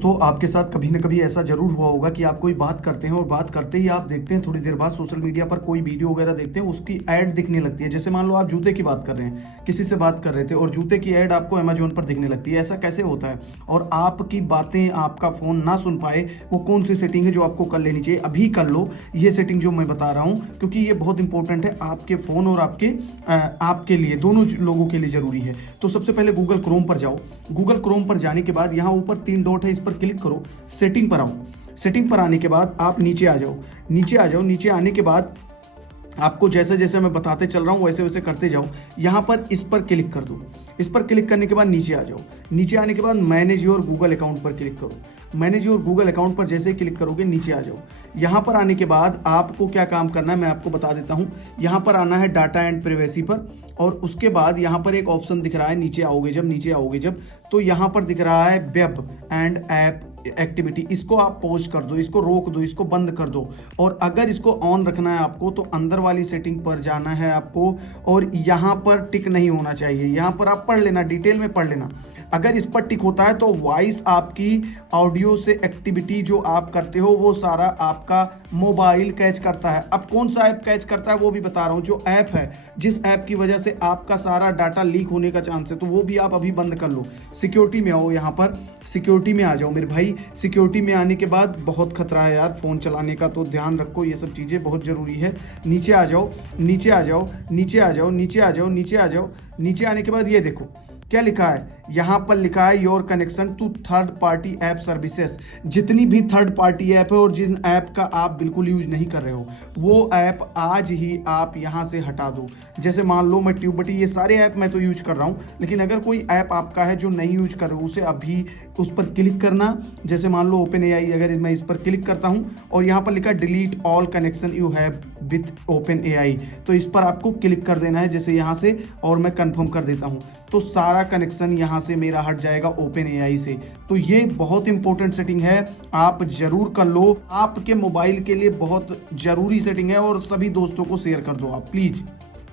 दोस्तों आपके साथ कभी ना कभी ऐसा जरूर हुआ होगा कि आप कोई बात करते हैं और बात करते ही आप देखते हैं थोड़ी देर बाद सोशल मीडिया पर कोई वीडियो वगैरह देखते हैं, उसकी ऐड दिखने लगती है। जैसे मान लो आप जूते की बात कर रहे हैं, किसी से बात कर रहे थे और जूते की ऐड आपको अमेजोन पर दिखने लगती है। ऐसा कैसे होता है? और आपकी बातें आपका फोन ना सुन पाए, वो कौन सी सेटिंग है जो आपको कर लेनी चाहिए? अभी कर लो ये सेटिंग जो मैं बता रहा हूँ, क्योंकि ये बहुत इंपॉर्टेंट है आपके फोन और आपके लिए, दोनों लोगों के लिए जरूरी है। तो सबसे पहले गूगल क्रोम पर जाओ। गूगल क्रोम पर जाने के बाद यहाँ ऊपर 3 डॉट है, इस पर क्लिक करो। सेटिंग पर आओ। सेटिंग पर आने के बाद आप नीचे आ जाओ। नीचे आने के बाद आपको जैसे जैसे मैं बताते चल रहा हूँ वैसे वैसे करते जाओ। यहाँ पर इस पर क्लिक कर दो। इस पर क्लिक करने के बाद नीचे आ जाओ। नीचे आने के बाद मैनेज योर गूगल अकाउंट पर क्लिक करो। मैनेज योर गूगल अकाउंट पर जैसे ही क्लिक करोगे नीचे आ जाओ। यहाँ पर आने के बाद आपको क्या काम करना है मैं आपको बता देता हूँ। यहाँ पर आना है डाटा एंड प्राइवेसी पर, और उसके बाद यहाँ पर एक ऑप्शन दिख रहा है। नीचे आओगे जब तो यहाँ पर दिख रहा है वेब एंड ऐप एक्टिविटी। इसको आप पॉज कर दो, इसको रोक दो, इसको बंद कर दो। और अगर इसको ऑन रखना है आपको तो अंदर वाली सेटिंग पर जाना है आपको, और यहाँ पर टिक नहीं होना चाहिए। यहाँ पर आप पढ़ लेना, डिटेल में पढ़ लेना। अगर इस पर टिक होता है तो वॉइस आपकी ऑडियो से एक्टिविटी जो आप करते हो वो सारा आपका मोबाइल कैच करता है। अब कौन सा ऐप कैच करता है वो भी बता रहा हूँ। जो ऐप है, जिस ऐप की वजह से आपका सारा डाटा लीक होने का चांस है, तो वो भी आप अभी बंद कर लो। सिक्योरिटी में आओ, यहाँ पर सिक्योरिटी में आ जाओ मेरे भाई। सिक्योरिटी में आने के बाद बहुत खतरा है यार फ़ोन चलाने का, तो ध्यान रखो, ये सब चीज़ें बहुत ज़रूरी है। नीचे आ जाओ। नीचे आने के बाद ये देखो क्या लिखा है। यहाँ पर लिखा है your connection to third party app services. जितनी भी थर्ड पार्टी ऐप है और जिन ऐप का आप बिल्कुल यूज नहीं कर रहे हो, वो ऐप आज ही आप यहाँ से हटा दो। जैसे मान लो मैं ट्यूबबटी, ये सारे ऐप मैं तो यूज कर रहा हूँ, लेकिन अगर कोई ऐप आपका है जो नहीं यूज कर रहे हो, उसे अभी उस पर क्लिक करना। जैसे मान लो ओपन एआई, अगर मैं इस पर क्लिक करता हूँ और यहाँ पर लिखा delete all connection you have with open AI, तो इस पर आपको क्लिक कर देना है जैसे यहाँ से, और मैं कंफर्म कर देता हूँ तो सारा कनेक्शन यहाँ से मेरा हट जाएगा ओपन एआई से। तो ये बहुत इंपॉर्टेंट सेटिंग है, आप जरूर कर लो। आपके मोबाइल के लिए बहुत जरूरी सेटिंग है, और सभी दोस्तों को शेयर कर दो आप प्लीज।